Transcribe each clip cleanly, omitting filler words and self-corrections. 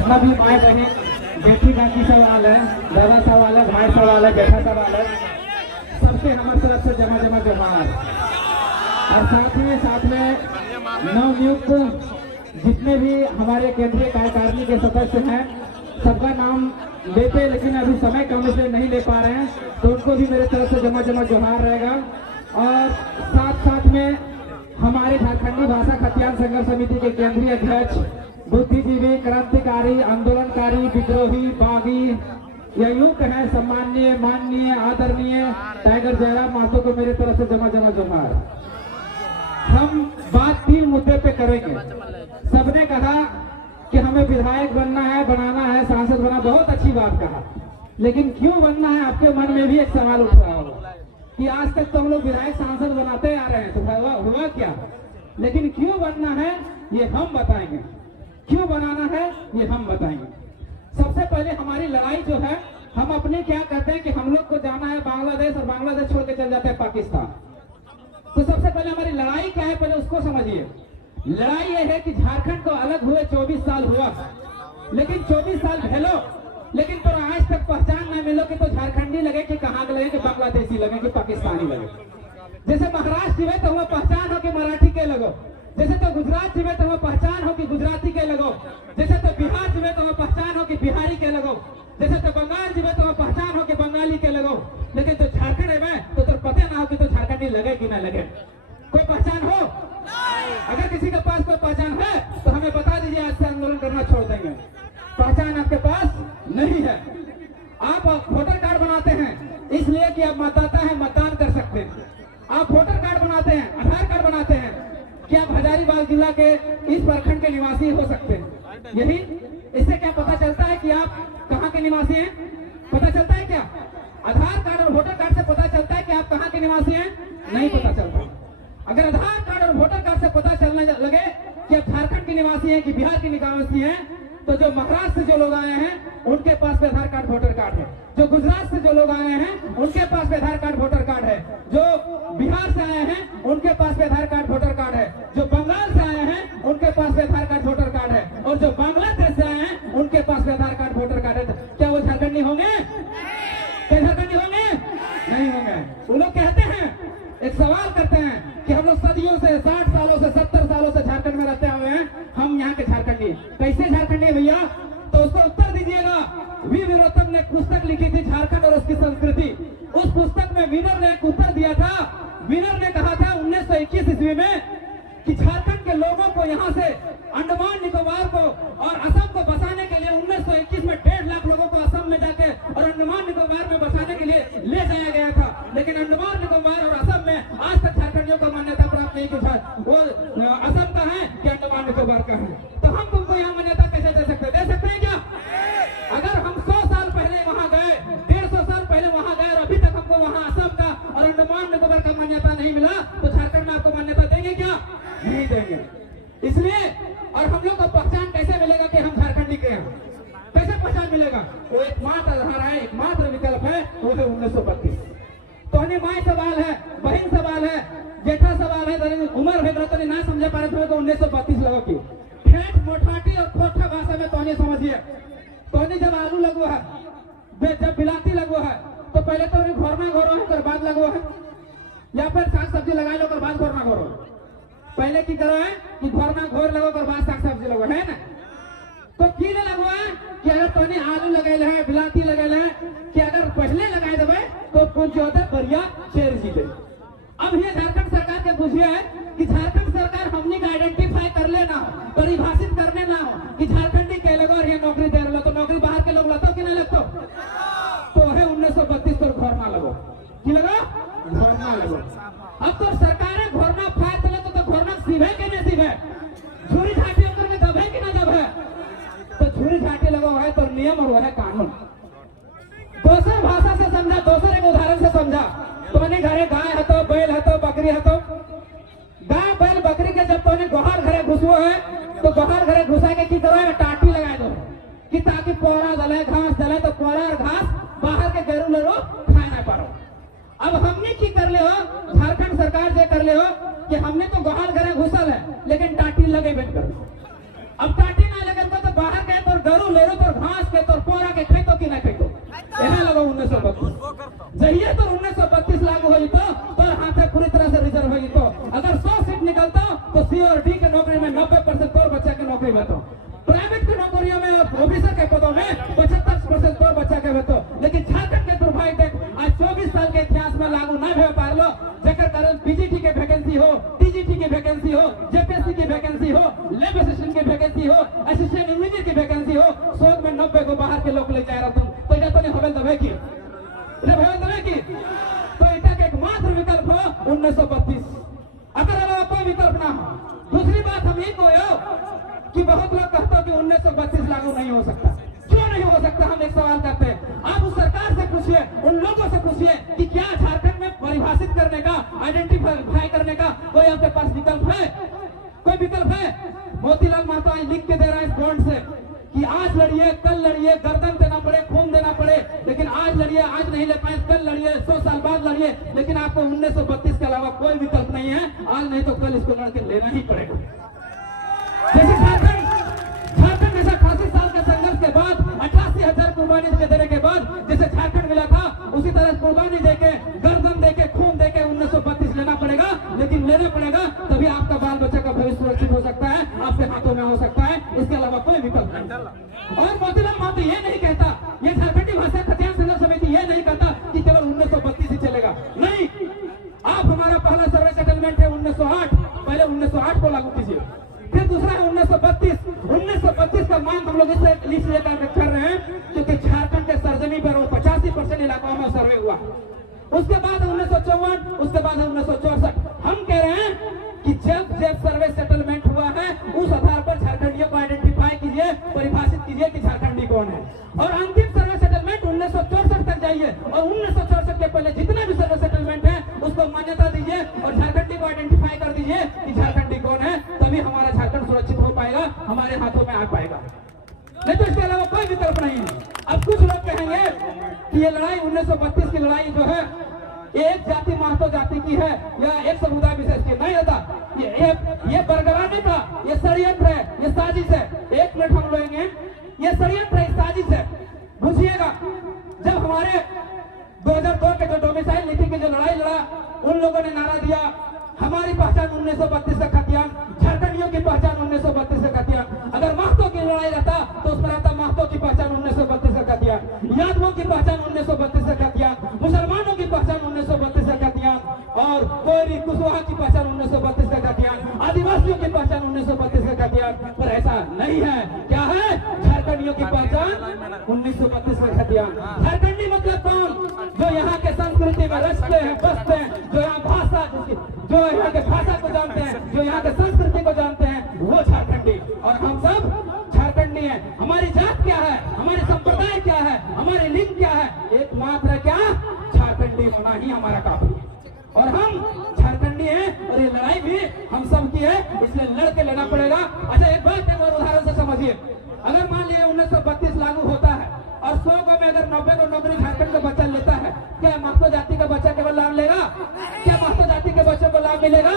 जितना भी माए बहन बेटी काकी सवाल है, दादा सवाल है, भाई सवाल है, बेटा सवाल है, सबसे हमारे तरफ से जमा जमा जोहार। और साथ में नवनियुक्त जितने भी हमारे केंद्रीय कार्यकारिणी के सदस्य हैं सबका नाम लेते, लेकिन अभी समय कम इसलिए नहीं ले पा रहे हैं, तो उनको भी मेरे तरफ से जमा जमा जोहार रहेगा। और साथ में हमारे झारखंडी भाषा खतियान संघर्ष समिति के केंद्रीय अध्यक्ष, बुद्धिजीवी, क्रांतिकारी, आंदोलनकारी, विद्रोही, बागी, यह युग है सम्माननीय, माननीय, आदरणीय टाइगर जयराम महतो को मेरे तरफ से जमा जमा जोहार। हम बात 3 मुद्दे पे करेंगे। सबने कहा कि हमें विधायक बनना है, बनाना है, सांसद बना, बहुत अच्छी बात कहा, लेकिन क्यों बनना है आपके मन में भी एक सवाल उठ रहा होगा कि आज तक तो हम लोग विधायक सांसद बनाते आ रहे हैं, तो हुआ क्या? लेकिन क्यों बनना है ये हम बताएंगे, क्यों बनाना है ये हम बताएंगे। सबसे पहले हमारी लड़ाई जो है, हम अपने क्या कहते हैं कि हम लोग को जाना है बांग्लादेश और बांग्लादेश छोड़ के चल जाते हैं पाकिस्तान। तो सबसे पहले हमारी लड़ाई क्या है, पहले उसको समझिए। लड़ाई यह है कि झारखंड को अलग हुए 24 साल हुआ, लेकिन 24 साल भेलो, लेकिन तो आज तक पहचान नहीं मिलो कि तो झारखंडी लगे कि कहाँ के लगे, कि बांग्लादेशी लगे, कि पाकिस्तानी लगे। जैसे महाराष्ट्र जीवे तो हुआ पहचान हो कि मराठी के लगो, जैसे तो गुजरात जीवे तो हुआ पहचान हो कि गुजराती के लगो, जैसे तो बिहार जीवे तो हुआ पहचान हो कि बिहारी के लगो, जैसे तो बंगाल जीवे तो हुआ पहचान हो कि बंगाली के लगो। लेकिन तो झारखंड में तो पता ना हो कि तो झारखंडी लगे कि ना लगे। कोई पहचान हो? अगर किसी के पास कोई पहचान है तो हमें बता दीजिए, आज से आंदोलन करना छोड़ देंगे। पहचान आपके पास नहीं है, आप वोटर कार्ड बनाते हैं इसलिए कि आप मतदाता हैं, मतदान कर सकते हैं। आप वोटर कार्ड बनाते हैं, आधार कार्ड बनाते हैं कि आप हजारीबाग जिला के इस प्रखंड के निवासी हो सकते हैं। यही इससे क्या पता चलता है कि आप कहाँ के निवासी हैं? पता चलता है क्या? आधार कार्ड और वोटर कार्ड से पता चलता है कि आप कहाँ के निवासी हैं? नहीं पता चलता। अगर आधार कार्ड और वोटर कार्ड से पता चलने लगे कि आप झारखंड के निवासी हैं कि बिहार के निवासी हैं, तो जो महाराष्ट्र से जो लोग आए हैं उनके पास भी आधार कार्ड वोटर कार्ड है, जो गुजरात से जो लोग आए हैं उनके पास भी आधार कार्ड वोटर कार्ड है, जो बिहार से आए हैं उनके पास भी आधार कार्ड वोटर कार्ड है, जो बंगाल से आए हैं उनके पास भी आधार कार्ड वोटर कार्ड है, और जो बांग्लादेश से आए हैं उनके पास भी आधार कार्ड वोटर कार्ड है। क्या वो झारखंडी होंगे? क्या झारखंडी होंगे? नहीं होंगे। वो लोग कहते हैं, एक सवाल करते हैं कि हम लोग सदियों से, 60 सालों से, 70 सालों से झारखंड में रहते हुए हैं, हम यहाँ के झारखंडी। कैसे झारखंडी भैया? तो उसको उत्तर दीजिएगा। वी वीरोत्तम ने एक पुस्तक लिखी थी, झारखंड और उसकी संस्कृति। उस पुस्तक में विनर ने एक उत्तर दिया था। विनर ने कहा था 1921 ईस्वी में कि झारखंड के लोगों को यहाँ से अंडमान निकोबार को और असम को बसाने के लिए 1921 में 1.5 लाख लोगों को असम में जाके और अंडमान निकोबार में बसाने के लिए ले जाया गया था। लेकिन अंडमान निकोबार और असम में आज तक झारखंडियों को मान्यता प्राप्त नहीं की। वो असम का है कि अंडमान निकोबार का है? तो हम तुमको यहाँ मान्यता कैसे दे सकते हैं क्या? अगर हम 100 साल पहले वहाँ गए, 150 साल पहले वहाँ गए और अभी तक हमको वहाँ असम का और अंडमान निकोबार का मान्यता नहीं मिला, तो झारखंड में आपको मान्यता देंगे क्या? नहीं देंगे। इसलिए और हम लोग को पहचान कैसे मिलेगा कि हम झारखंडी के हैं? कैसे पहचान मिलेगा? वो एकमात्र आधार है, एकमात्र विकल्प है, वो है 1932। तो हमें माई सवाल है, बहन सवाल है, जेठा सवाल है, उम्र है तो ना समझे पा रहे तो 1932 लगो की ठेठ मोठाटी और खोटा भाषा में तो समझिए। तो जब आलू लगो है, जब बिलाती लगो है, तो पहले तो घोरना घोरो है, फिर बाद लगो है, या फिर साग सब्जी लगा लो और बाद घोरना घोरो। पहले की करो है कि घोरना घोर लगो और बाद साग सब्जी लगो, है ना? तो कीले लगो है कि अगर तोने आलू लगेले है, बिलाती लगेले है, कि अगर पहले लगाए देवे तो कुछ जो होता है बढ़िया शेर जीते। अब ये झारखंड सरकार के पूछिए है कि झारखंड सरकार हमने का आइडेंटिफाई कर लेना हो, परिभाषित करने ना हो कि झारखंडी के लगो और ये नौकरी दे रहे, तो नौकरी बाहर के लोग लगता कि नहीं लगता? तो है 1932 पर घोरना लगो कि लगो घोरना लगो। अब तो सरकारें घोरना फायर चले तो घोरना सीधे के नहीं सीधे, छुरी झाटी अंदर में दब है कि ना दब है? तो छुरी झाटी लगो है तो नियम और वो है कानून। दूसर भाषा से समझा, दूसरे एक उदाहरण से समझा। तोने घरे गाय है तो बैल है तो बकरी है, तो गाय बैल बकरी के जब तोने गोहार घरे घुसो है तो गोहार घरे घुसा के की करो, टाटी लगा दो कि ताकि पोरा दले घास दले, तो पोरा और घास बाहर के गैरू ले लो, खाए ना पारो। अब हमने की कर ले हो, झारखंड सरकार जे कर ले हो कि हमने तो गोहार घरे घुसल है लेकिन टाटी लगे बेट कर। अब टाटी ना लगे तो बाहर गए तो करू ले लो तो घास के तो पोरा के खेतो की ना खेतो यहाँ लगा 1932 जहिए तो 1932 लागू हुई तो हाथ पूरी तरह से रिजर्व हुई तो अगर 100 सीट निकलता तो सी और डी के नौकरी में 90% तौर बच्चा के नौकरी में तो प्राइवेट की नौकरियों में ऑफिसर के पदों में 75% तौर बच्चा के में तो लेकिन झारखंड के दुर्भाग्य देख आज 24 साल के इतिहास में लागू न हो पा लो जेकर कारण पीजीटी के वैकेंसी हो टीजीटी की वैकेंसी हो जेपीएससी की वैकेंसी हो लैब असिस्टेंट की वैकेंसी हो असिस्टेंट इंजीनियर की वैकेंसी हो 100 में 90 को बाहर के लोग ले जा रहा तुम तो इधर तो नहीं हवेल दबे की तो इधर के एकमात्र विकल्प हो 1932 अगर अब कोई विकल्प ना हो। दूसरी बात हम ये को कि बहुत लोग कहते हैं कि 1932 लागू नहीं हो सकता। क्यों नहीं हो सकता? हम एक सवाल करते हैं। आप उस सरकार से पूछिए, उन लोगों से पूछिए कि क्या झारखंड में परिभाषित करने का, आइडेंटिफाई करने का कोई आपके पास विकल्प है? कोई विकल्प है? मोतीलाल महतो आज लिख के दे रहा है इस बॉन्ड से कि आज लड़िए, कल लड़िए, गर्दन देना पड़े, खून देना पड़े, लेकिन आज लड़िए, आज नहीं ले पाए, कल लड़िए, 100 साल बाद लड़िए, लेकिन आपको 1932 के अलावा कोई विकल्प नहीं है। आज नहीं तो कल इसको लड़के लेना ही पड़ेगा। जैसे झारखंड जैसा 88 साल के संघर्ष के बाद 88,000 कुर्बानी देने के बाद जैसे झारखंड मिला था, उसी तरह कुर्बानी देके, गर्दन देके, खून देके 1932 लेना पड़ेगा। लेकिन लेना पड़ेगा तभी आपका बाल बच्चा का भविष्य सुरक्षित हो सकता है, आपके हाथों में हो सकता है। इसके अलावा कोई विकल्प नहीं। और मोतीलाल महतो ये नहीं कहता, ये झारखंडी भाषा खतियान संघर्ष समिति ये नहीं कहता कि केवल 1932 ही चलेगा। नहीं, आप हमारा पहला सर्वे सेटलमेंट है 1908, पहले 1908 को लागू कीजिए। फिर दूसरा है 1932 का मांग हम लोग इसलिए कर रहे हैं क्योंकि झारखंड के सरजमी पर 85% इलाकों में सर्वे हुआ। उसके बाद 1954, उसके बाद 1964। हम कह रहे हैं कि जब सर्वे सेटलमेंट हुआ है उस आधार पर झारखंडियों को आइडेंटिफाई कीजिए, परिभाषित कीजिए कि झारखंडी कौन है। और अंतिम सर्वे सेटलमेंट 1964 तक जाइए और 1964 के पहले जितने भी सर्वे सेटलमेंट है उसको मान्यता दीजिए और झारखंडी को आइडेंटिफाई कर दीजिए कि झारखंडी कौन है। तभी हमारा झारखंड सुरक्षित हो पाएगा, हमारे हाथों में आ पाएगा। नहीं तो इसके अलावा कोई विकल्प नहीं है। अब कुछ लोग कहेंगे कि ये लड़ाई 1932 की लड़ाई जो है एक जाति महतो जाति की है या एक समुदाय विशेष की नहीं रहता। ये बरकरार नहीं था, ये षड्यंत्र है, ये साजिश है। एक मिनट हम लेंगे, ये षड्यंत्र है, साजिश है। बुझिएगा, जब हमारे 2002 के जो डोमिसाइल नीति की जो लड़ाई लड़ा, उन लोगों ने नारा दिया हमारी पहचान 1932 का खतियान, झारखंडियों की पहचान 1932 का खतियान। अगर महतो की लड़ाई रहता तो उसमें रहता महतो की पहचान 1932 का खतियान, यादवों की पहचान 1932 का खतियान, मुसलमानों की पहचान 1932 का खतियान और कोयरी कुशवाहा की पहचान 1932 का खतियान, आदिवासियों की पहचान 1932 का खतियान। पर ऐसा नहीं है। क्या है? झारखंडियों की पहचान 1932 का खतियान। झारखंडी मतलब कौन? जो यहाँ के संस्कृति में रचते हैं, बसते हैं, जो यहाँ भाषा, जो यहाँ के भाषा को जानते हैं, जो यहाँ के संस्कृति को जानते हैं, वो झारखंडी। और हम सब झारखंडी हैं। हमारी जात क्या है, हमारी संप्रदाय क्या है, हमारी लिंग क्या है? एकमात्र क्या? झारखंडी होना ही हमारा काफी है। और हम झारखंडी हैं और ये लड़ाई भी हम सब की है, इसलिए लड़ के लेना पड़ेगा। अच्छा, एक बात एक और उदाहरण से समझिए। अगर मान लिया 1932 लागू होता है और 100 को में अगर 90 को नौकरी झारखंड का बच्चा लेता है, क्या महतो जाति का बच्चा केवल लाभ लेगा? क्या महतो जाति के बच्चों को लाभ मिलेगा?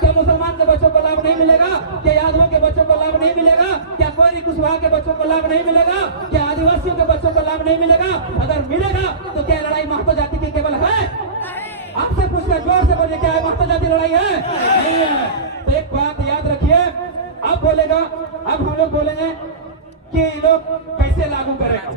क्या मुसलमान के बच्चों को लाभ नहीं मिलेगा? क्या यादवों के बच्चों को लाभ नहीं मिलेगा? क्या कोयरी कुशवाहा के बच्चों को लाभ नहीं मिलेगा? क्या आदिवासियों के बच्चों को लाभ नहीं मिलेगा? अगर मिलेगा तो क्या लड़ाई महतो जाति की केवल है? आपसे पूछना, जोर से बोलिए, क्या महतो जाति लड़ाई है? नहीं है। तो एक बात याद रखिए, अब बोलेगा, अब हम लोग बोलेंगे कि लोग कैसे लागू करेगा,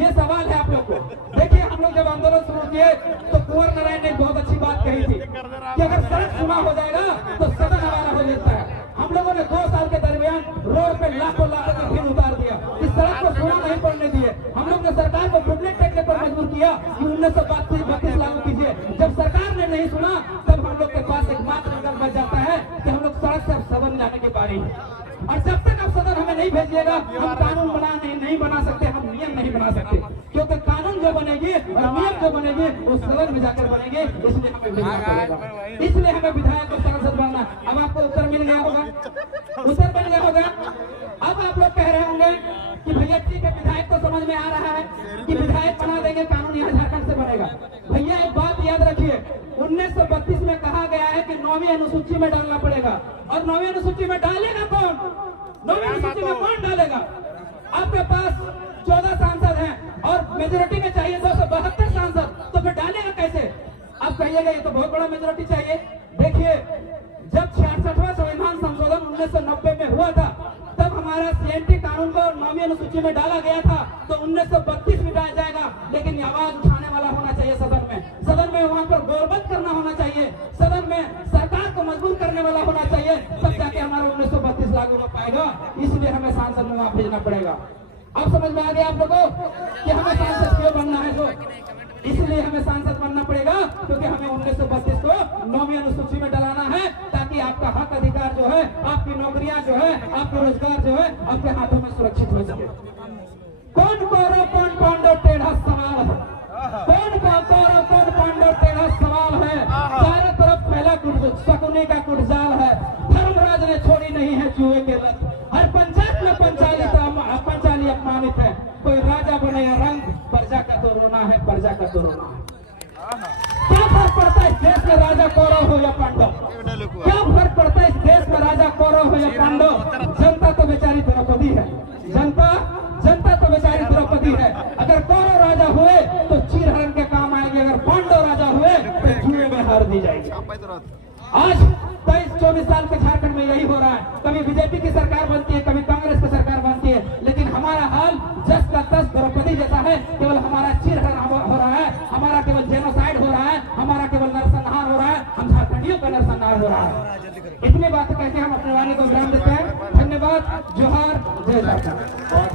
ये सवाल है आप लोग को। देखिए, हम लोग जब आंदोलन शुरू किए तो कुंवर नारायण ने बहुत अच्छी बात कही थी कि अगर सड़क सुना हो जाएगा तो सदन हमारा हो जाता है। हम लोगों ने 2 साल के दरमियान रोड पे लाखों की भीड़ उतार दिया, इस सड़क को सुना नहीं पड़ने दिए। हम लोग ने सरकार को बुकलेट टेकने पर मजबूर किया कि 1932 लागू कीजिए। जब सरकार ने नहीं सुना तब हम लोग के पास एक मात्र विकल्प बच जाता है कि हम लोग सड़क से सदन जाने की बारी है। और जब तक आप सदन हमें नहीं भेजिएगा, हम कानून नहीं बना सकते, हम नियम नहीं बना सकते। क्योंकि कानून जो बनेगी और नियम जो बनेगी वो सदन में जाकर बनेंगे, इसलिए हमें भेजना पड़ेगा। इसलिए हमें विधायक और सांसद बनना। अब आपको उत्तर मिल गया होगा, उत्तर मिल गया होगा। अब आप लोग कह रहे होंगे कि भैया ठीक है, विधायक को समझ में आ रहा है कि विधायक बना देंगे, कानून यहाँ झारखंड से बनेगा। भैया एक बात याद रखिए, 1932 में कहा गया है कि 9वीं अनुसूची में डालना पड़ेगा। और 9वीं अनुसूची में डालेगा कौन? 9वीं अनुसूची में कौन डालेगा? आपके पास 14 सांसद हैं और मेजोरिटी में चाहिए 272 सांसद, तो फिर डालेगा कैसे? आप कहिएगा ये तो बहुत बड़ा मेजोरिटी चाहिए। देखिए, जब 66वां संविधान संशोधन 1990 में हुआ था, तब हमारा सीएनटी कानून को 9वीं अनुसूची में डाला गया था, तो 1932 में डाला जाएगा। लेकिन आवाज उठाने वाला होना चाहिए सदन में, सदन में वहां पर गौरवत करना होना चाहिए, सदन में सरकार को मजबूर करने वाला होना चाहिए, तब जाके हमारा 1932 लागू हो पाएगा। इसलिए हमें सांसद में वहां भेजना पड़ेगा। अब समझ में आ गया आप लोगों कि हमें सांसद क्यों बनना है? तो इसलिए हमें सांसद बनना पड़ेगा क्योंकि हमें 1932 को 9वीं अनुसूची में डलाना है, ताकि आपका हक अधिकार जो है, आपकी नौकरियां जो है, आपका रोजगार जो है आपके हाथों में सुरक्षित हो सके। कौन कौरव कौन पांडव टेढ़ा सवाल है, कौन कौरव कौन पांडव टेढ़ा सवाल है। चारों तरफ फैला शकुनी का कुटजाल है, धर्मराज ने छोड़ी नहीं है जुए के लत। हर पंचायत में पंचाली अपमानित है, कोई राजा बने या रंग, प्रजा का तो रोना है, प्रजा का तो रोना है। क्या फर्क पड़ता है इस देश में राजा कौरव हो या पांडव? क्या फर्क पड़ता है इस देश में राजा कौरव हो या पांडव? जनता तो बेचारी द्रौपदी है, जनता तो बेचारी द्रौपदी है। अगर कौरव राजा हुए तो चीरहरण के काम आएंगे, अगर पांडव राजा हुए तो जुए में हार दी जाएगी। आज 23-24 साल के झारखंड में यही हो रहा है। कभी बीजेपी की सरकार बनती है, कभी कांग्रेस की सरकार बनती है, लेकिन हमारा हाल जस का तस द्रौपदी जैसा है। केवल हमारा चीरहरण हो रहा है, हमारा केवल जेनोसाइड हो रहा है, हमारा केवल नरसंहार हो रहा है, हम झारखंडियों का नरसंहार हो रहा है। इतनी बातें कहकर हम अपने वाणी को विराम देते हैं। धन्यवाद। जोहार, जय झारखंड।